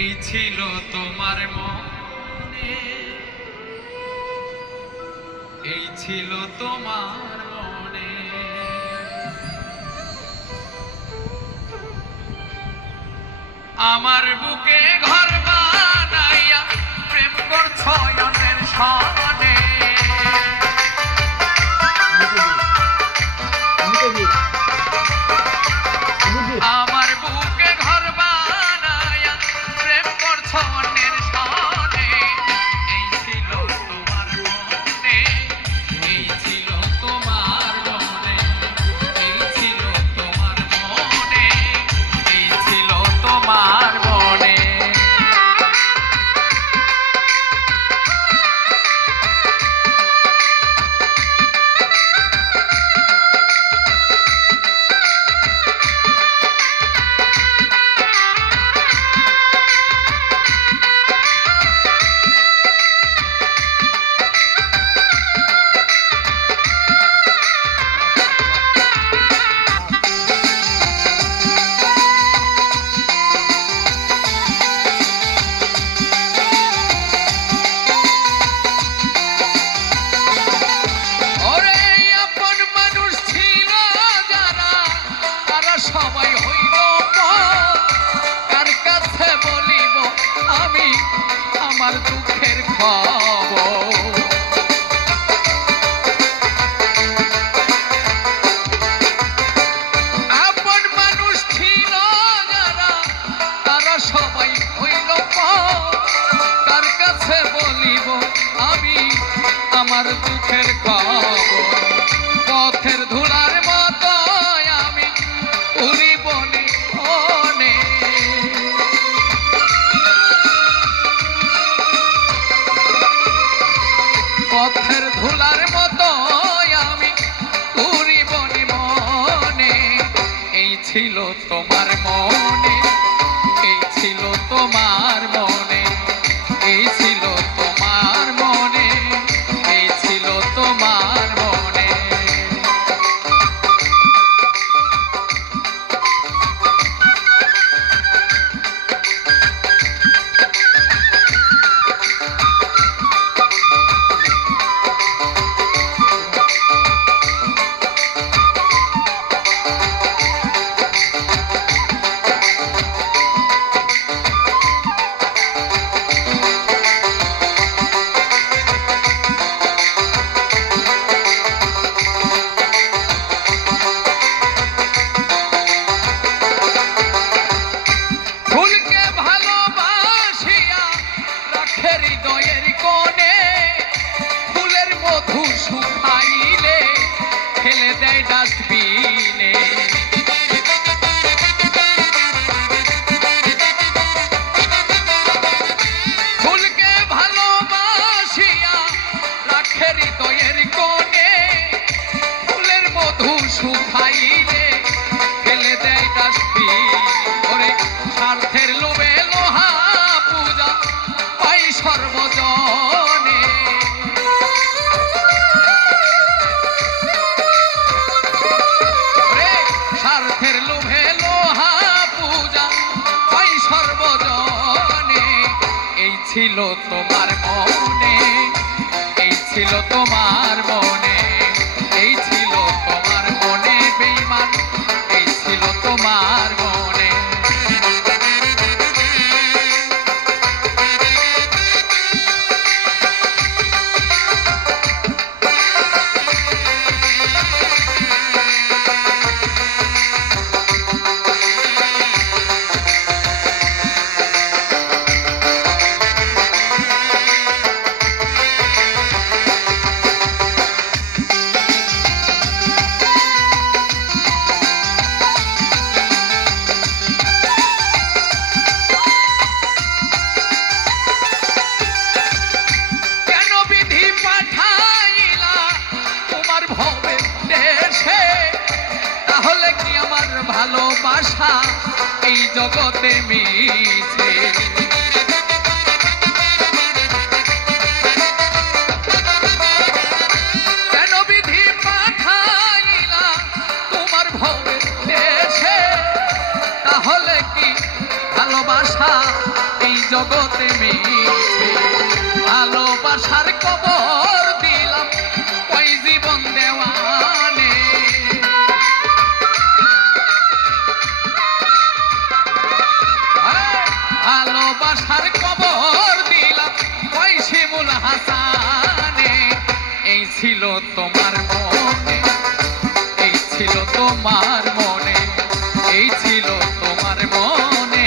এই ছিল তোমার মনে, এই ছিল তোমার মনে। আমার বুকে ঘর বানাইয়া প্রেম করছো অন্যের সনে। আমার বুকে ঘর বানাইয়া প্রেম করছো অন্যের সনে। এই ছিল তোমার মনে, এই ছিল তোমার মনে, এই ছিল তোমার মনে, এই ছিল তোমার মনে। সবাই হইল কার কাছে বলিব আমি আমার দুঃখের খবর। আপন মানুষ ছিল যারা তারা সবাই হইল কার কাছে বলিব আমি আমার দুঃখের খবর। পথের ধুলার মতো পথের ধুলার মতো আমি উড়ি বনে মনে। এই ছিল তোমার মনে, এই ছিল তোমার মনে, এই ছিল তোমার মনে, এই ছিল তোমার মনে। হৃদয়ের কোণে ফুলের মধু শুকাইলে ফেলে দেয় ডাস্টবিনে। ফুলকে ভালোবাসিয়া রাখে হৃদয়ের কোণে ফুলের মধু শুকাইলে ফেলে দেয় ডাস্টবিনে। ওরে স্বার্থের লোভে লোহা পূজা পাই সর্বজনে। স্বার্থের লোভে লোহা পূজা পাই সর্বজনে। এই ছিল তোমার মনে, এই ছিল তোমার মনে, এই ছিল তোমার মনে বেঈমান, এই ছিল তোমার মনে। তাহলে কি আমার ভালোবাসা এই জগতে মিছে? কেন বিধি পাঠাইলা তোমার ভবের দেশে? তাহলে কি ভালোবাসা এই জগতে মিছে ভালোবাসার কবর দিলাম ওই জীবন দেওয়ানে ভালোবাসার কবর দিলাম ওই শিমুল হাসানে এই ছিল তোমার মনে এই ছিল তোমার মনে এই ছিল তোমার মনে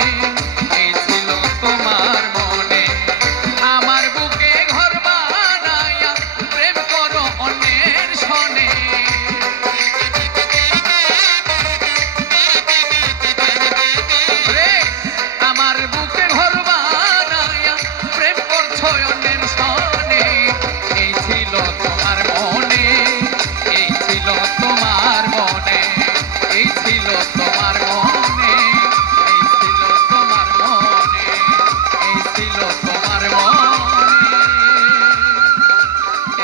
এই ছিল তোমার মনে আমার বুকে ঘর বানাইয়া প্রেম করো অন্যের সনে রে আমার বুকে ঘর বানাইয়া প্রেম করছো অন্যের সনে এই ছিল তোমার মনে এই ছিল তোমার মনে এই ছিল তোমার মনে এই ছিল তোমার মনে এই ছিল তোমার মনে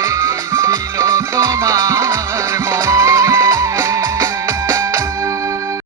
এই ছিল তোমার